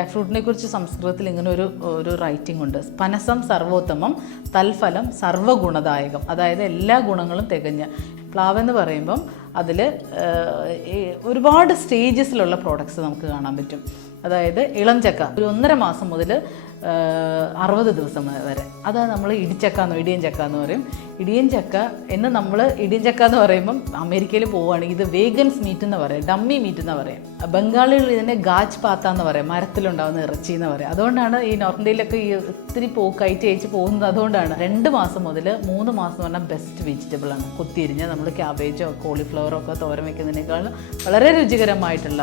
Jack ഫ്രൂട്ടിനെ കുറിച്ച് സംസ്കൃതത്തിൽ ഇങ്ങനെ ഒരു റൈറ്റിംഗ് ഉണ്ട്. പനസം സർവോത്തമം തൽഫലം സർവ്വഗുണദായകം. അതായത് എല്ലാ ഗുണങ്ങളും തികഞ്ഞ പ്ലാവെന്ന് പറയുമ്പം അതിൽ ഒരുപാട് സ്റ്റേജസിലുള്ള പ്രോഡക്ട്സ് നമുക്ക് കാണാൻ പറ്റും. അതായത് ഇളം ചക്ക ഒരു 1.5 മാസം മുതൽ 60 ദിവസം വരെ, അതാണ് നമ്മൾ ഇടിയൻ ചക്ക എന്ന് പറയും. ഇടിയൻ ചക്ക ഇടിയൻ ചക്ക എന്ന് പറയുമ്പം അമേരിക്കയിൽ പോവുകയാണെങ്കിൽ ഇത് വേഗൻസ് മീറ്റ് എന്ന് പറയാം, ഡമ്മി മീറ്റ് എന്ന് പറയാം. ബംഗാളികൾ ഇതിനെ ഗാജ് പാത്ത എന്ന് പറയാം, മരത്തിലുണ്ടാകുന്ന ഇറച്ചി എന്ന് പറയാം. അതുകൊണ്ടാണ് ഈ നോർത്ത് ഇന്ത്യയിലൊക്കെ ഈ ഒത്തിരി കയറ്റി അയച്ച് പോകുന്നത്. അതുകൊണ്ടാണ് 2 മാസം മുതൽ 3 മാസം എന്ന് പറഞ്ഞാൽ ബെസ്റ്റ് വെജിറ്റബിളാണ്. കുത്തിരിഞ്ഞ് നമ്മൾ ക്യാബേജോ കോളിഫ്ലവറോ ഒക്കെ തോരൻ വയ്ക്കുന്നതിനേക്കാൾ വളരെ രുചികരമായിട്ടുള്ള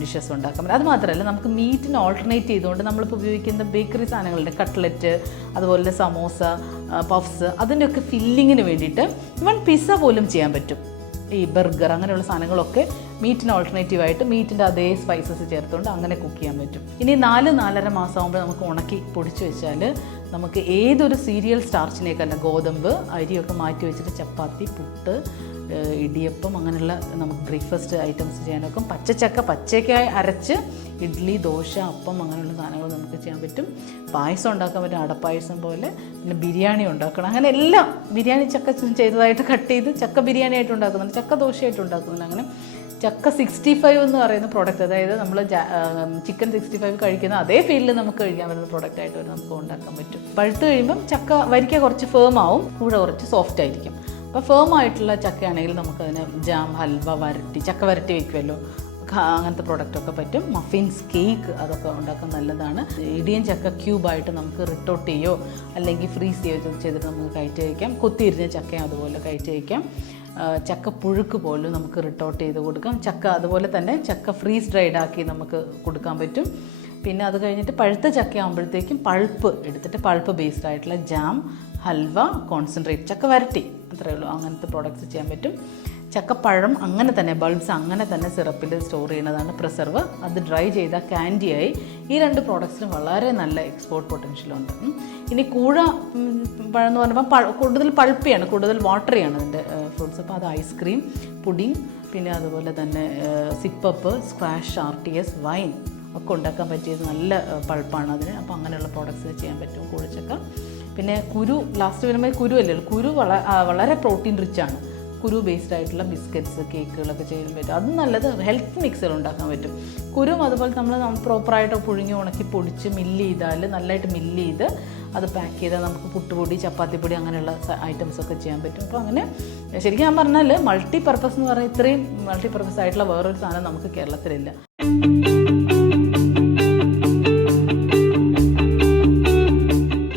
ഡിഷസ് ഉണ്ടാക്കാൻ പറ്റും. അത് മാത്രമല്ല, നമുക്ക് മീറ്റിന് ഓൾട്ടർനേറ്റ് ചെയ്തുകൊണ്ട് നമ്മളിപ്പോൾ ഉപയോഗിക്കുന്ന ബേക്കറി സാധനങ്ങളുണ്ട്, കട്ട്ലറ്റ്, അതുപോലെ സമോസ, പഫ്സ്, അതിൻ്റെയൊക്കെ ഫില്ലിങ്ങിന് വേണ്ടിയിട്ട് ഇവൺ പിസ്സ പോലും ചെയ്യാൻ പറ്റും. ഈ ബർഗർ അങ്ങനെയുള്ള സാധനങ്ങളൊക്കെ മീറ്റിന് ഓൾട്ടർനേറ്റീവായിട്ട് മീറ്റിൻ്റെ അതേ സ്പൈസസ് ചേർത്തുകൊണ്ട് അങ്ങനെ കുക്ക് ചെയ്യാൻ പറ്റും. ഇനി 4-4.5 മാസം ആകുമ്പോൾ നമുക്ക് ഉണക്കി പൊടിച്ച് വെച്ചാൽ നമുക്ക് ഏതൊരു സീരിയൽ സ്റ്റാർച്ചിനേക്കല്ല, ഗോതമ്പ് അരിയൊക്കെ മാറ്റി വെച്ചിട്ട് ചപ്പാത്തി, പുട്ട്, ഇടിയപ്പം അങ്ങനെയുള്ള നമുക്ക് ബ്രേക്ക്ഫാസ്റ്റ് ഐറ്റംസ് ചെയ്യാനൊക്കെ പച്ചച്ചക്ക പച്ചയ്ക്കായി അരച്ച് ഇഡ്ഡലി, ദോശ, അപ്പം അങ്ങനെയുള്ള സാധനങ്ങൾ നമുക്ക് ചെയ്യാൻ പറ്റും. പായസം ഉണ്ടാക്കാൻ പറ്റും, അടപ്പായസം പോലെ. പിന്നെ ബിരിയാണി ഉണ്ടാക്കണം, അങ്ങനെ എല്ലാം. ബിരിയാണി ചക്ക ചെയ്തതായിട്ട് കട്ട് ചെയ്ത് ചക്ക ബിരിയാണി ആയിട്ട് ഉണ്ടാക്കുന്നുണ്ട്, ചക്ക ദോശയായിട്ട് ഉണ്ടാക്കുന്നുണ്ട്. അങ്ങനെ ചക്ക 65 എന്ന് പറയുന്ന പ്രോഡക്റ്റ്, അതായത് നമ്മൾ ചിക്കൻ 65 കഴിക്കുന്ന അതേ ഫീലിൽ നമുക്ക് കഴിക്കാൻ പറ്റുന്ന പ്രോഡക്റ്റായിട്ട് നമുക്ക് ഉണ്ടാക്കാൻ പറ്റും. പഴുത്ത് കഴിയുമ്പം ചക്ക വരിക്ക കുറച്ച് ഫേം ആവും, കൂടെ കുറച്ച് സോഫ്റ്റ് ആയിരിക്കും. അപ്പോൾ ഫേം ആയിട്ടുള്ള ചക്കയാണെങ്കിൽ നമുക്കതിന് ജാം, ഹൽവ, വരട്ടി, ചക്ക വരട്ടി വയ്ക്കുമല്ലോ, അങ്ങനത്തെ പ്രോഡക്റ്റൊക്കെ പറ്റും. മഫിൻസ്, കേക്ക്, അതൊക്കെ ഉണ്ടാക്കാൻ നല്ലതാണ്. ഇടിയൻ ചക്ക ക്യൂബായിട്ട് നമുക്ക് റിട്ടോട്ട് ചെയ്യോ അല്ലെങ്കിൽ ഫ്രീസ് ചെയ്തിട്ട് നമുക്ക് കയറ്റി വയ്ക്കാം. കൊത്തിയിരിഞ്ഞ ചക്കയും അതുപോലെ കയറ്റി വയ്ക്കാം. ചക്ക പുഴുക്ക് പോലും നമുക്ക് റിട്ടോട്ട് ചെയ്ത് കൊടുക്കാം. ചക്ക അതുപോലെ തന്നെ ചക്ക ഫ്രീസ് ഡ്രൈഡ് ആക്കി നമുക്ക് കൊടുക്കാൻ പറ്റും. പിന്നെ അത് കഴിഞ്ഞിട്ട് പഴുത്ത ചക്ക ആകുമ്പോഴത്തേക്കും പൾപ്പ് എടുത്തിട്ട് പൾപ്പ് ബേസ്ഡ് ആയിട്ടുള്ള ജാം, ഹൽവ, കോൺസെൻട്രേറ്റ്, ചക്ക വരട്ടി, അത്രയേ ഉള്ളൂ. അങ്ങനത്തെ പ്രോഡക്റ്റ്സ് ചെയ്യാൻ പറ്റും. ചക്കപ്പഴം അങ്ങനെ തന്നെ, ബൾബ്സ് അങ്ങനെ തന്നെ സിറപ്പിൽ സ്റ്റോർ ചെയ്യുന്നതാണ് പ്രിസർവ്. അത് ഡ്രൈ ചെയ്ത ക്യാൻഡിയായി. ഈ 2 പ്രോഡക്ട്സിന് വളരെ നല്ല എക്സ്പോർട്ട് പൊട്ടൻഷ്യലുണ്ട്. ഇനി കൂഴ പഴം എന്ന് പറയുമ്പോൾ കൂടുതൽ പൾപ്പിയാണ്, കൂടുതൽ വാട്ടറിയാണ് അതിൻ്റെ ഫ്രൂട്ട്സ്. അപ്പോൾ അത് ഐസ്ക്രീം, പുഡിംഗ്, പിന്നെ അതുപോലെ തന്നെ സിപ്പപ്പ്, സ്ക്വാഷ്, RTS, വൈൻ ഒക്കെ ഉണ്ടാക്കാൻ പറ്റിയത് നല്ല പൾപ്പാണ് അതിന്. അപ്പോൾ അങ്ങനെയുള്ള പ്രോഡക്ട്സ് ചെയ്യാൻ പറ്റും കൂഴച്ചക്ക. പിന്നെ കുരു ലാസ്റ്റ് വരുമ്പോൾ കുരു അല്ലല്ലോ, കുരു വളരെ പ്രോട്ടീൻ റിച്ചാണ്. കുരു ബേസ്ഡ് ആയിട്ടുള്ള ബിസ്ക്കറ്റ്സ്, കേക്കുകളൊക്കെ ചെയ്യാൻ പറ്റും. അതും നല്ലത് ഹെൽത്ത് മിക്സർ ഉണ്ടാക്കാൻ പറ്റും. കുരും അതുപോലെ നമ്മൾ പ്രോപ്പറായിട്ട് പുഴുങ്ങി ഉണക്കി പൊടിച്ച് മില്ല് ചെയ്താൽ, നല്ലതായിട്ട് മില്ല് ചെയ്ത് അത് പാക്ക് ചെയ്താൽ നമുക്ക് പുട്ടുപൊടി, ചപ്പാത്തിപ്പൊടി അങ്ങനെയുള്ള ഐറ്റംസൊക്കെ ചെയ്യാൻ പറ്റും. അപ്പോൾ അങ്ങനെ ശരിക്കും ഞാൻ പറഞ്ഞാൽ മൾട്ടി പർപ്പസ് എന്ന് പറഞ്ഞാൽ ഇത്രയും മൾട്ടി പർപ്പസ് ആയിട്ടുള്ള വേറൊരു സാധനം നമുക്ക് കേരളത്തിലില്ല.